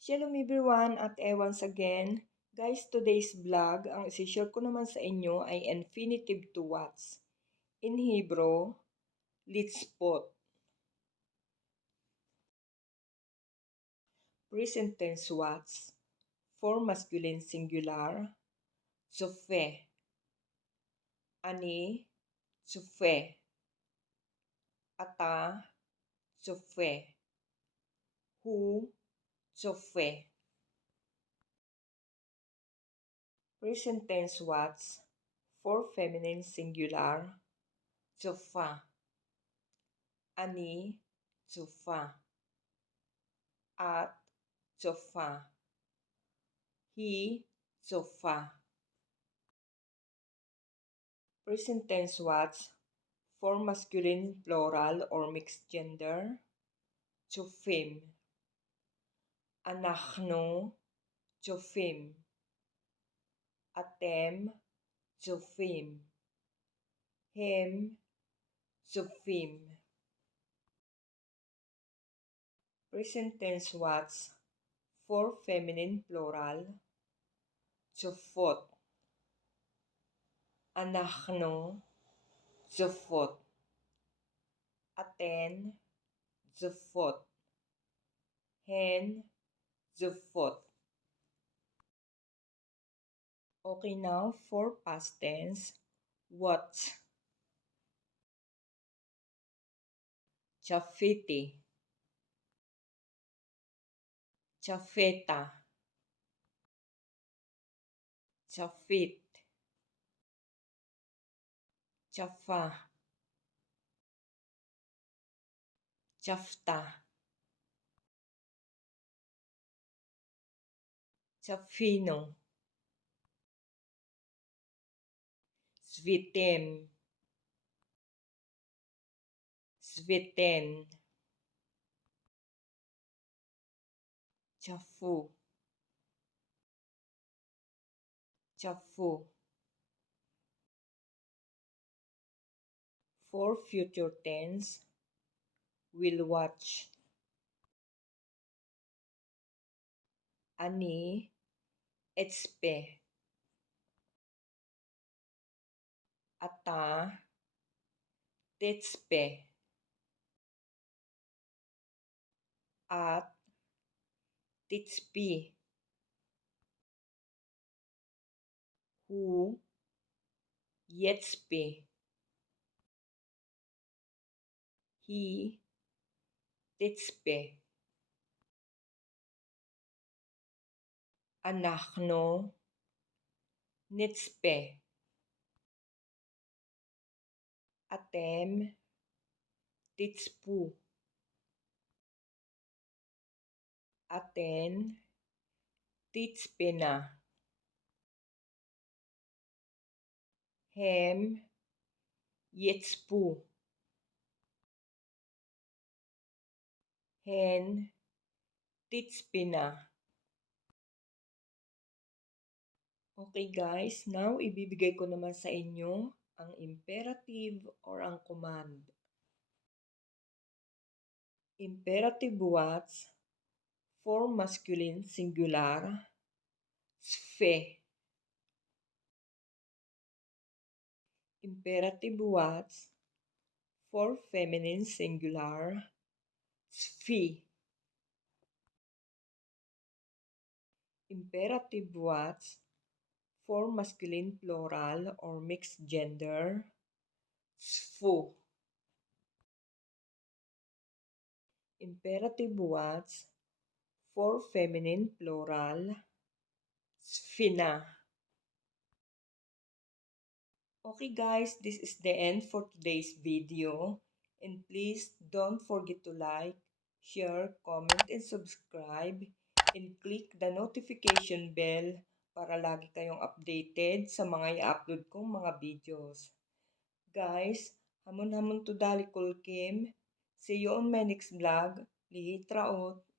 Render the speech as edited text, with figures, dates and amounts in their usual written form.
Shalom everyone at once again. Guys, today's vlog, ang isi-share ko naman sa inyo ay infinitive to watch. In Hebrew, Litzpot. Present tense watch. For masculine singular, Sofe. Ani, Sofe. Ata, Sofe. Hu, Sofe. Present tense watch. For feminine singular, Sofa. Ani, Sofa. At, Sofa. He, Sofa. Present tense watch. For masculine plural or mixed gender, Tsofim. Anachno, Tsofim. Atem, Tsofim. Hem, Tsofim. Present tense watch. For feminine plural, Tsofot. Anachno, Tsofot. Aten, Tsofot. Hen, Tsofot. Okay, now for past tense, what? Chafete. Chafeta. Chafit. Chafa. Chafta. Chafino. Svitem. Sviten. Chafu. Chafu. For future tense, will watch. Ani, etspe. Ata, tetspe. At, titspi. Hu, yetspe. He, titspe. Anachno, nitspe. Atem, titspu. Aten, titspena. Hem, yetspu. Hen, titspena. Okay guys, now ibibigay ko naman sa inyo ang imperative or ang command. Imperative watch. For masculine singular, Sfe. Imperative watch. For feminine singular, Sfi. Imperative watch. For masculine plural or mixed gender, Sfu. Imperative watch. For feminine plural, Sfina. Okay guys, this is the end for today's video. And please don't forget to like, share, comment, and subscribe. And click the notification bell para lagi kayong updated sa mga i-upload kong mga videos. Guys, hamon-hamon to dali kulkim. See you on my next vlog. Lihitraot.